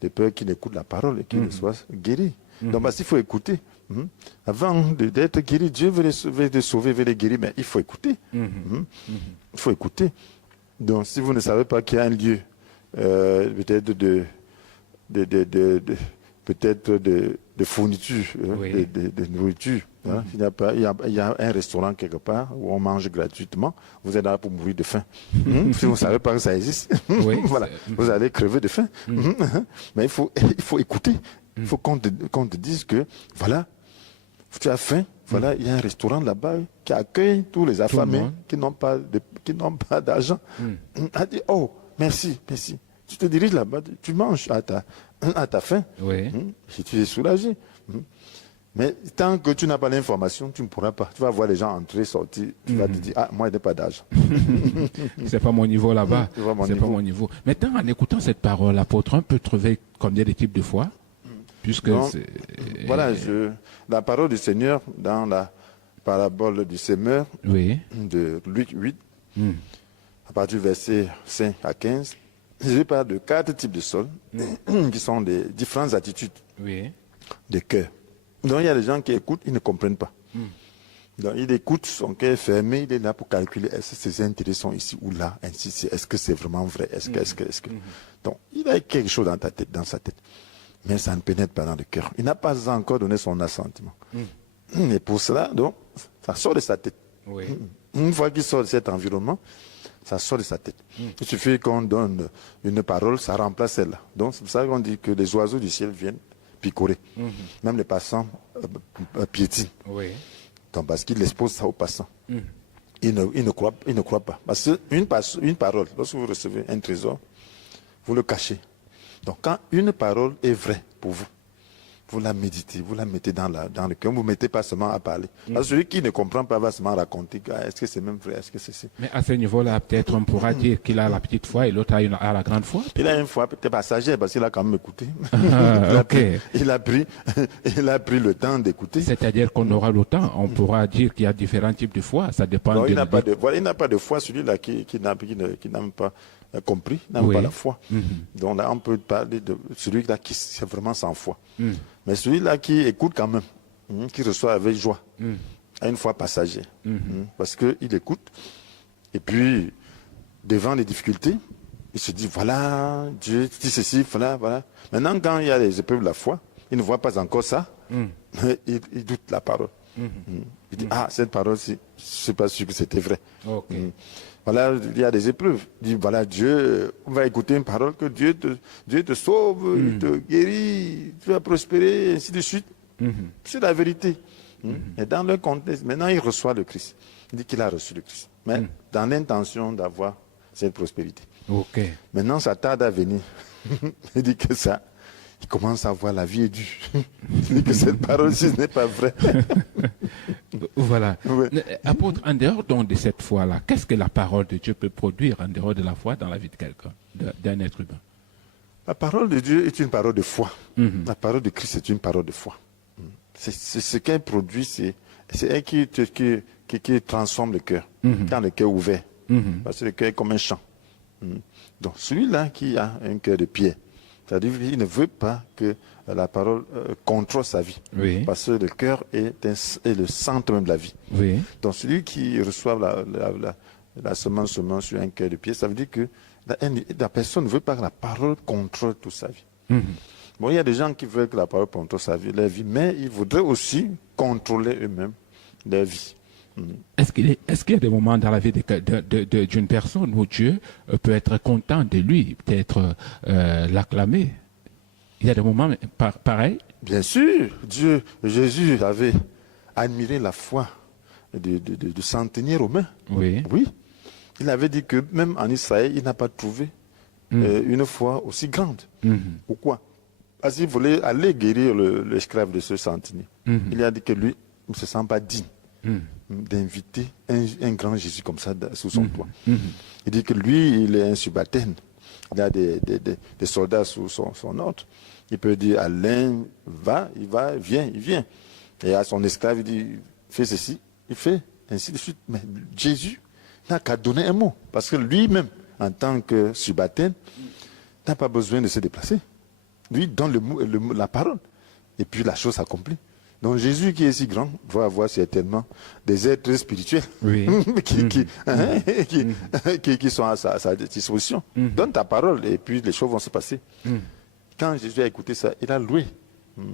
de peur qu'ils n'écoutent la parole et qu'ils ne soient guéris. Donc parce qu'il faut écouter. Avant d'être guéri, Dieu veut les sauver, veut les guérir, mais il faut écouter. Il faut écouter. Donc si vous ne savez pas qu'il y a un lieu peut-être de fourniture, de nourriture. Hein. Il y a un restaurant quelque part où on mange gratuitement. Vous êtes là pour mourir de faim. Si vous ne savez pas que ça existe, voilà, vous allez crever de faim. Mais il faut écouter. Il faut qu'on te dise que, voilà, tu as faim. Voilà, il y a un restaurant là-bas qui accueille tous les affamés qui n'ont pas d'argent. A dit, oh, merci. Tu te diriges là-bas, tu manges à ta faim. Si tu es soulagé. Mais tant que tu n'as pas l'information, tu ne pourras pas. Tu vas voir les gens entrer, sortir. Tu vas te dire, ah, moi, je n'ai pas d'argent. C'est pas mon niveau là-bas. C'est pas mon niveau. Maintenant, en écoutant cette parole, l'apôtre, on peut trouver combien de types de foi? Puisque voilà, la parole du Seigneur dans la parabole du semeur de Luc 8, à partir du verset 5 à 15, je parle de 4 types de sol qui sont des différentes attitudes de cœur. Donc il y a des gens qui écoutent, ils ne comprennent pas. Donc il écoute, son cœur est fermé, il est là pour calculer est-ce que ses intérêts sont ici ou là, ainsi, est-ce que c'est vraiment vrai, est-ce que. Donc il a quelque chose dans sa tête. Mais ça ne pénètre pas dans le cœur. Il n'a pas encore donné son assentiment. Et pour cela, donc, ça sort de sa tête. Une fois qu'il sort de cet environnement, ça sort de sa tête. Il suffit qu'on donne une parole, ça remplace celle-là. Donc c'est pour ça qu'on dit que les oiseaux du ciel viennent picorer. Même les passants piétinent. Donc parce qu'ils exposent ça aux passants. Ils ne croient pas. Parce qu'une parole, lorsque vous recevez un trésor, vous le cachez. Donc quand une parole est vraie pour vous, vous la méditez, vous la mettez dans le cœur, vous ne mettez pas seulement à parler. Parce que celui qui ne comprend pas va seulement raconter, est-ce que c'est même vrai, est-ce que c'est... Mais à ce niveau-là, peut-être on pourra dire qu'il a la petite foi et l'autre a la grande foi. Il a une foi peut-être passagère parce qu'il a quand même écouté. Il a pris le temps d'écouter. C'est-à-dire qu'on aura le temps, on pourra dire qu'il y a différents types de foi, ça dépend. Non, il n'a pas de foi, celui-là qui n'a même pas compris, n'a pas la foi. Donc là, on peut parler de celui-là qui est vraiment sans foi. Mais celui-là qui écoute quand même, qui reçoit avec joie, a une foi passagère. Parce qu'il écoute, et puis, devant les difficultés, il se dit, voilà, Dieu dit ceci, voilà. Maintenant, quand il y a les épreuves de la foi, il ne voit pas encore ça, mais il doute la parole. Il dit, cette parole, je ne suis pas sûr que c'était vrai. Voilà, il y a des épreuves. Il dit, voilà, Dieu, on va écouter une parole que Dieu te sauve, il te guérit, tu vas prospérer, ainsi de suite. C'est la vérité. Et dans le contexte, maintenant, il reçoit le Christ. Il dit qu'il a reçu le Christ. Mais dans l'intention d'avoir cette prospérité. Maintenant, ça tarde à venir. Il dit que ça, il commence à voir la vie est dure. Il dit que cette parole-ci n'est pas vraie. Voilà. Apôtre, en dehors donc de cette foi-là, qu'est-ce que la parole de Dieu peut produire en dehors de la foi dans la vie de quelqu'un, d'un être humain? La parole de Dieu est une parole de foi. La parole de Christ est une parole de foi. C'est ce qu'elle produit, c'est elle qui transforme le cœur, quand le cœur est ouvert. Parce que le cœur est comme un champ. Donc celui-là qui a un cœur de pierre, c'est-à-dire qu'il ne veut pas que la parole contrôle sa vie. Parce que le cœur est le centre même de la vie. Donc celui qui reçoit la semence sur un cœur de pierre, ça veut dire que la personne ne veut pas que la parole contrôle toute sa vie. Bon, il y a des gens qui veulent que la parole contrôle leur vie, mais ils voudraient aussi contrôler eux-mêmes leur vie. Est-ce qu'il y a des moments dans la vie d'une personne où Dieu peut être content de lui, peut-être l'acclamer? Il y a des moments pareils? Bien sûr, Jésus avait admiré la foi de centeniers romains. Oui. Oui. Il avait dit que même en Israël, il n'a pas trouvé une foi aussi grande. Pourquoi? Parce qu'il voulait aller guérir l'esclave de ce centenier. Il a dit que lui, il ne se sent pas digne d'inviter un grand Jésus comme ça sous son toit. Il dit que lui, il est un subalterne. Il a des soldats sous son ordre. Il peut dire à l'un, va, il va, viens, il vient. Et à son esclave, il dit, fais ceci, il fait, ainsi de suite. Mais Jésus n'a qu'à donner un mot. Parce que lui-même, en tant que subalterne, n'a pas besoin de se déplacer. Lui donne la parole. Et puis la chose s'accomplit. Donc Jésus qui est si grand doit avoir certainement des êtres spirituels qui sont à sa disposition. Donne ta parole et puis les choses vont se passer. Quand Jésus a écouté ça, il a loué.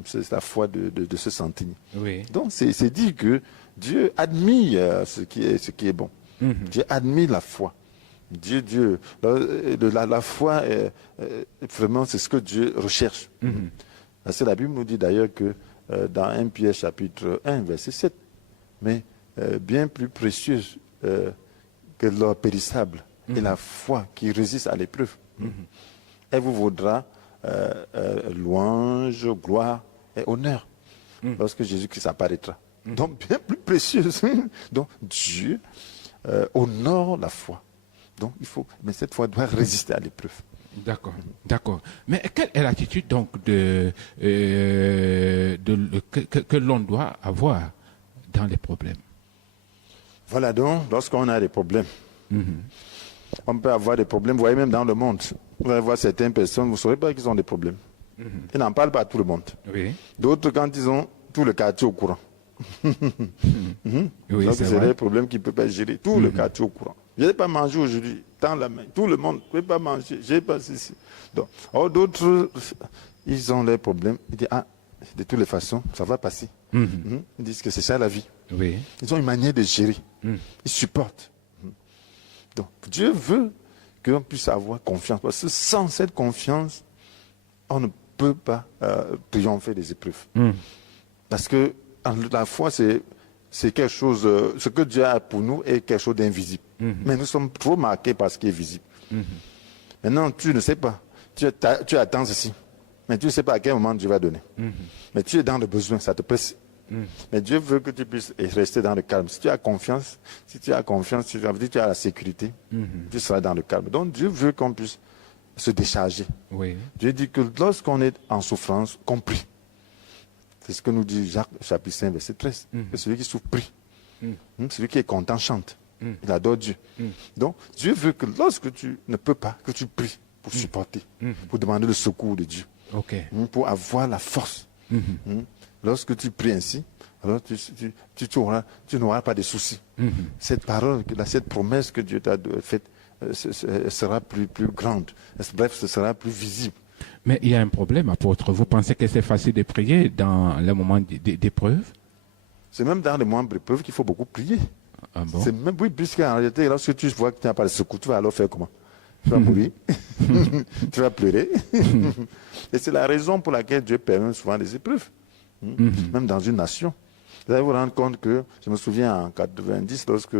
C'est la foi de ce centenier. Oui. Donc c'est dit que Dieu admire ce qui est bon. Dieu admire la foi. La foi, vraiment, c'est ce que Dieu recherche. Parce que la Bible nous dit d'ailleurs que dans 1 Pierre chapitre 1, verset 7, mais bien plus précieuse que l'or périssable est la foi qui résiste à l'épreuve. Elle vous vaudra louange, gloire et honneur lorsque Jésus-Christ apparaîtra. Donc bien plus précieuse. Donc Dieu honore la foi. Donc mais cette foi doit résister à l'épreuve. D'accord, d'accord. Mais quelle est l'attitude donc que l'on doit avoir dans les problèmes? Voilà donc, lorsqu'on a des problèmes, on peut avoir des problèmes. Vous voyez, même dans le monde, vous allez voir certaines personnes, vous ne saurez pas qu'ils ont des problèmes. Ils n'en parlent pas à tout le monde. Oui. D'autres, quand ils ont tout le quartier au courant. Oui, donc c'est vrai. des problèmes qu'ils ne peuvent pas gérer. Tout le quartier au courant. Je n'ai pas mangé aujourd'hui, tends la main. Tout le monde ne peut pas manger, je n'ai pas ceci. Donc, d'autres, ils ont leurs problèmes. Ils disent, de toutes les façons, ça va passer. Ils disent que c'est ça la vie. Oui. Ils ont une manière de gérer. Ils supportent. Donc, Dieu veut qu'on puisse avoir confiance. Parce que sans cette confiance, on ne peut pas triompher des épreuves. Parce que la foi, c'est quelque chose, ce que Dieu a pour nous est quelque chose d'invisible. Mais nous sommes trop marqués par ce qui est visible. Maintenant, tu ne sais pas. Tu attends ceci. Mais tu ne sais pas à quel moment Dieu va donner. Mais tu es dans le besoin, ça te presse. Mais Dieu veut que tu puisses rester dans le calme. Si tu as confiance, tu as la sécurité, tu seras dans le calme. Donc Dieu veut qu'on puisse se décharger. Oui. Dieu dit que lorsqu'on est en souffrance, qu'on prie. C'est ce que nous dit Jacques chapitre 5, verset 13. Que celui qui souffre prie. Celui qui est content chante. Il adore Dieu. Donc Dieu veut que lorsque tu ne peux pas, que tu pries pour supporter, pour demander le secours de Dieu. Okay. Pour avoir la force. Lorsque tu pries ainsi, alors tu n'auras pas de soucis. Cette parole, cette promesse que Dieu t'a faite sera plus grande. Bref, ce sera plus visible. Mais il y a un problème, apôtre. Vous pensez que c'est facile de prier dans les moments d'épreuve? C'est même dans les moments d'épreuve qu'il faut beaucoup prier. Ah bon? C'est même, oui, puisqu'en réalité, lorsque tu vois que tu n'as pas de secours, tu vas alors faire comment? Tu vas mourir, tu vas pleurer. Et c'est la raison pour laquelle Dieu permet souvent des épreuves. Même dans une nation. Vous allez vous rendre compte que, je me souviens en 90, lorsque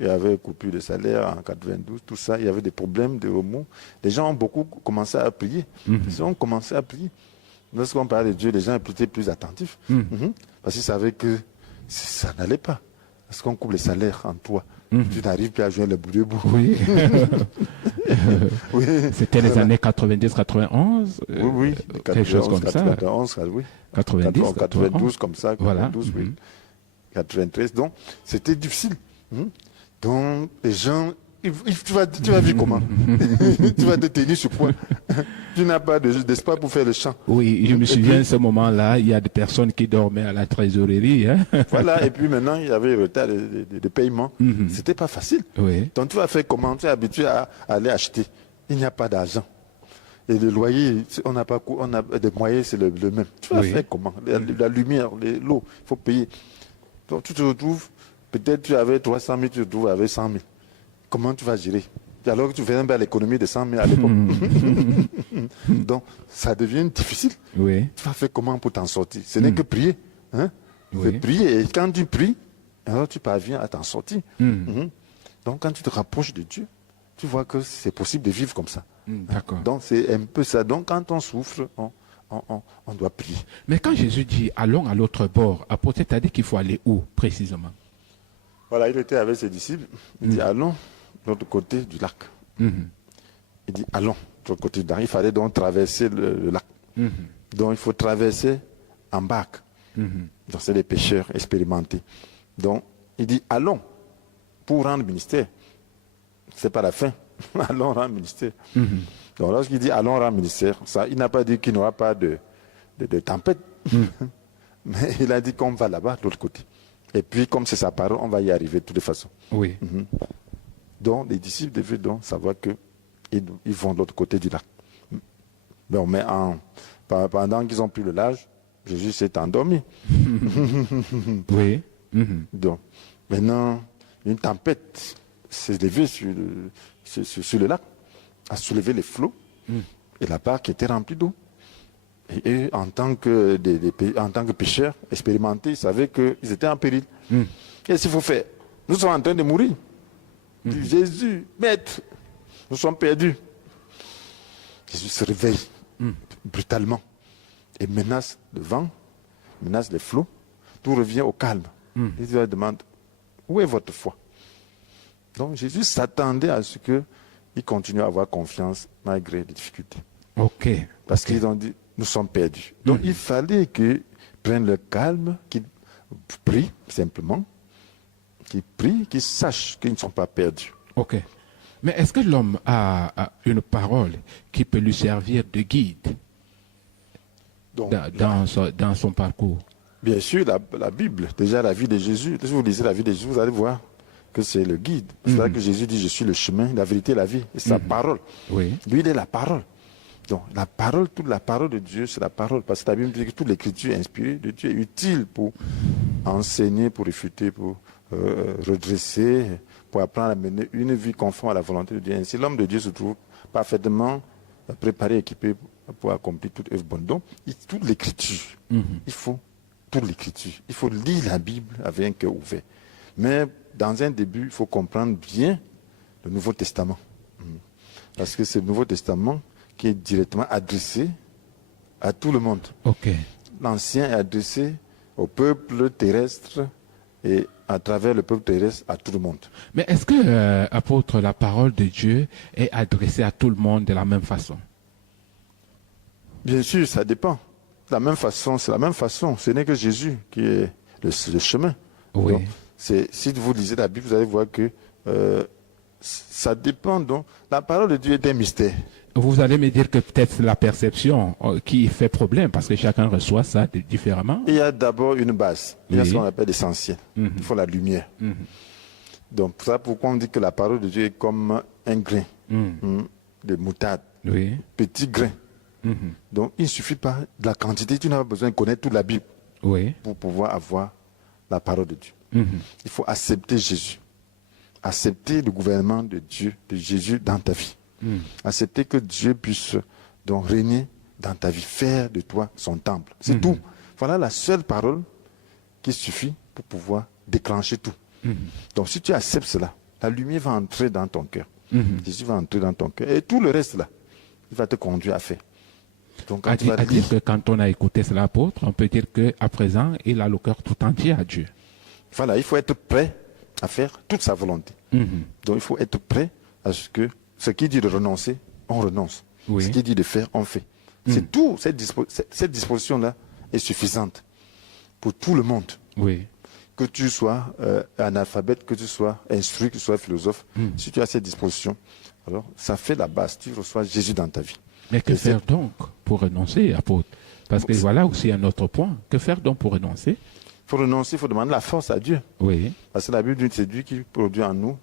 il y avait coupure de salaire, en 92, tout ça, il y avait des problèmes de remous. Les gens ont beaucoup commencé à prier. Ils ont commencé à prier. Lorsqu'on parlait de Dieu, les gens étaient plus attentifs. Parce qu'ils savaient que ça n'allait pas. Parce qu'on coupe les salaires en toi. Tu n'arrives plus à joindre le bout de bout. Oui. Oui. C'était les années 90-91. Oui. Quelque chose comme ça. 91, oui. 92 comme ça. 92, voilà. Oui. 93. Donc, c'était difficile. Donc, les gens, tu vas vivre comment? Tu vas te tenir sur quoi? Tu n'as pas d'espoir pour faire le chant. Oui, je me souviens de ce moment-là, il y a des personnes qui dormaient à la trésorerie. Voilà, et puis maintenant, il y avait le retard de paiement. C'était pas facile. Oui. Donc, tu vas faire comment? Tu es habitué à aller acheter. Il n'y a pas d'argent. Et le loyer, on a des moyens, c'est le même. Tu vas faire comment? La lumière, l'eau, il faut payer. Donc, tu te retrouves Peut-être tu avais 300 000, tu te trouves avec 100 000. Comment tu vas gérer? Alors que tu fais même pas l'économie de 100 000 à l'époque. Donc, ça devient difficile. Oui. Tu vas faire comment pour t'en sortir? Ce n'est que prier. Hein? Oui. C'est prier. Et quand tu pries, alors tu parviens à t'en sortir. Donc, quand tu te rapproches de Dieu, tu vois que c'est possible de vivre comme ça. D'accord. Donc, c'est un peu ça. Donc, quand on souffre, on doit prier. Mais quand Jésus dit allons à l'autre bord, apôtre, t'as dit qu'il faut aller où précisément? Voilà, il était avec ses disciples. Il dit allons de l'autre côté du lac. Il dit allons de l'autre côté du lac. Il fallait donc traverser le lac. Donc, il faut traverser en barque. Donc, c'est des pêcheurs expérimentés. Donc, il dit allons pour rendre ministère. C'est pas la fin. Allons rendre ministère. Donc, lorsqu'il dit allons rendre ministère, ça, il n'a pas dit qu'il n'y aura pas de tempête. Mais il a dit qu'on va là-bas, de l'autre côté. Et puis, comme c'est sa parole, on va y arriver de toutes les façons. Oui. Donc, les disciples devaient donc savoir qu'ils vont de l'autre côté du lac. Donc, mais pendant qu'ils ont pris le large, Jésus s'est endormi. Oui. Donc, maintenant, une tempête s'est levée sur le lac, a soulevé les flots, et la barque était remplie d'eau. Et eux, en tant que pêcheurs expérimentés, ils savaient qu'ils étaient en péril. Qu'est-ce qu'il faut faire? Nous sommes en train de mourir. Dit Jésus, maître, nous sommes perdus. Jésus se réveille brutalement et menace le vent, menace les flots. Tout revient au calme. Il leur demande, où est votre foi? Donc Jésus s'attendait à ce qu'ils continuent à avoir confiance malgré les difficultés. Ok. Parce qu'ils ont dit, nous sommes perdus. Donc il fallait qu'ils prennent le calme, qu'ils prient simplement, qu'ils sachent qu'ils ne sont pas perdus. Ok. Mais est-ce que l'homme a une parole qui peut lui servir de guide Donc, dans son parcours? bien sûr, la Bible, déjà la vie de Jésus, si vous lisez la vie de Jésus, vous allez voir que c'est le guide. C'est là que Jésus dit, je suis le chemin, la vérité, la vie. Et sa parole. Oui. Lui, il est la parole. Donc, la parole, toute la parole de Dieu, c'est la parole. Parce que la Bible dit que toute l'écriture inspirée de Dieu est utile pour enseigner, pour réfuter, pour redresser, pour apprendre à mener une vie conforme à la volonté de Dieu. Ainsi, l'homme de Dieu se trouve parfaitement préparé, équipé pour accomplir toute œuvre bonne. Donc, toute l'écriture, il faut toute l'écriture. Il faut lire la Bible avec un cœur ouvert. Mais dans un début, il faut comprendre bien le Nouveau Testament. Parce que c'est le Nouveau Testament qui est directement adressé à tout le monde. Ok. L'Ancien est adressé au peuple terrestre et à travers le peuple terrestre à tout le monde. Mais est-ce que, apôtre, la parole de Dieu est adressée à tout le monde de la même façon? Bien sûr, ça dépend. De la même façon, c'est la même façon. Ce n'est que Jésus qui est le chemin. Oui. Donc, si vous lisez la Bible, vous allez voir que ça dépend. Donc, la parole de Dieu est un mystère. Vous allez me dire que peut-être c'est la perception qui fait problème parce que chacun reçoit ça différemment. Il y a d'abord une base. Il y a Oui. ce qu'on appelle l'essentiel. Il faut la lumière. Donc, c'est ça pourquoi on dit que la parole de Dieu est comme un grain de moutarde. Oui. Petit grain. Donc, il ne suffit pas de la quantité. Tu n'as pas besoin de connaître toute la Bible Oui. pour pouvoir avoir la parole de Dieu. Il faut accepter Jésus. Accepter le gouvernement de Dieu, de Jésus dans ta vie. Accepter que Dieu puisse donc régner dans ta vie, faire de toi son temple. C'est tout. Voilà la seule parole qui suffit pour pouvoir déclencher tout. Donc si tu acceptes cela, la lumière va entrer dans ton cœur. Jésus va entrer dans ton cœur. Et tout le reste là, il va te conduire à faire. Donc, quand tu vas dire que quand on a écouté cela, apôtre, on peut dire qu'à présent, il a le cœur tout entier à Dieu. Voilà, il faut être prêt à faire toute sa volonté. Donc il faut être prêt à ce qui dit de renoncer, on renonce. Oui. Ce qui dit de faire, on fait. C'est tout. Cette disposition-là est suffisante pour tout le monde. Oui. Que tu sois analphabète, que tu sois instruit, que tu sois philosophe, si tu as cette disposition, alors ça fait la base. Tu reçois Jésus dans ta vie. Mais que faire donc pour renoncer, apôtre? Parce que voilà aussi un autre point. Que faire donc pour renoncer? Il faut renoncer, il faut demander la force à Dieu. Oui. Parce que la Bible dit que c'est Dieu qui produit en nous,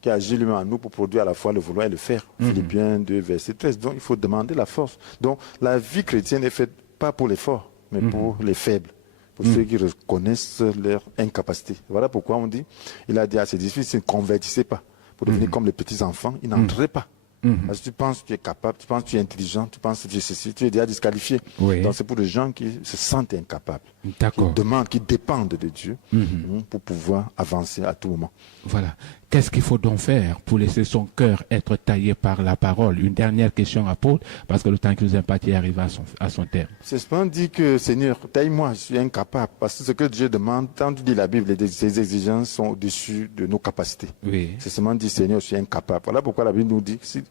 qui agit lui-même en nous pour produire à la fois le vouloir et le faire. Philippiens 2, verset 13. Donc il faut demander la force. Donc la vie chrétienne est faite pas pour les forts, mais pour les faibles. pour ceux qui reconnaissent leur incapacité. Voilà pourquoi on dit, il a dit à ses disciples, ne convertissez pas pour devenir comme les petits-enfants, ils n'entreraient pas. Parce que tu penses que tu es capable, tu penses que tu es intelligent, tu penses que tu es ceci, tu es déjà disqualifié. Oui. Donc c'est pour les gens qui se sentent incapables, D'accord. qui dépendent de Dieu pour pouvoir avancer à tout moment. Voilà. Qu'est-ce qu'il faut donc faire pour laisser son cœur être taillé par la parole? Une dernière question, apôtre, parce que le temps qui nous est imparti arrive à son terme. C'est ce qu'on dit que, Seigneur, taille-moi, je suis incapable. Parce que ce que Dieu demande, tant tu dis la Bible, ses exigences sont au-dessus de nos capacités. Oui. C'est seulement dit, Seigneur, je suis incapable. Voilà pourquoi la Bible nous dit, si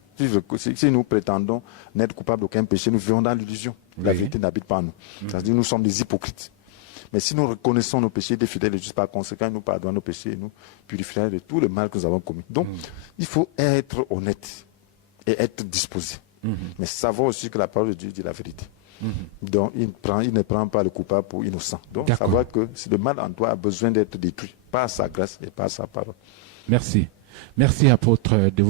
nous prétendons n'être coupables d'aucun péché, nous vivons dans l'illusion. La vérité n'habite pas en nous. C'est-à-dire nous sommes des hypocrites. Mais si nous reconnaissons nos péchés, des fidèles et justes par conséquent, nous pardonnons nos péchés et nous purifions de tout le mal que nous avons commis. Donc, il faut être honnête et être disposé. Mais savoir aussi que la parole de Dieu dit la vérité. Donc, il ne prend pas le coupable pour innocent. Donc, savoir que si le mal en toi a besoin d'être détruit par sa grâce et par sa parole. Merci. Merci, apôtre, de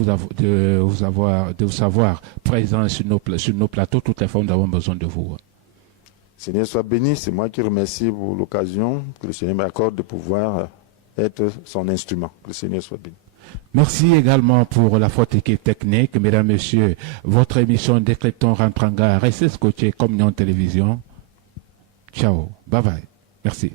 vous savoir présent sur nos plateaux. Toutes les fois, nous avons besoin de vous. Seigneur soit béni, c'est moi qui remercie pour l'occasion que le Seigneur m'accorde de pouvoir être son instrument. Que le Seigneur soit béni. Merci également pour la forte équipe technique. Mesdames, Messieurs, votre émission Décryptons rentre en gare. Restez scotchés Communion Télévision. Ciao, bye bye. Merci.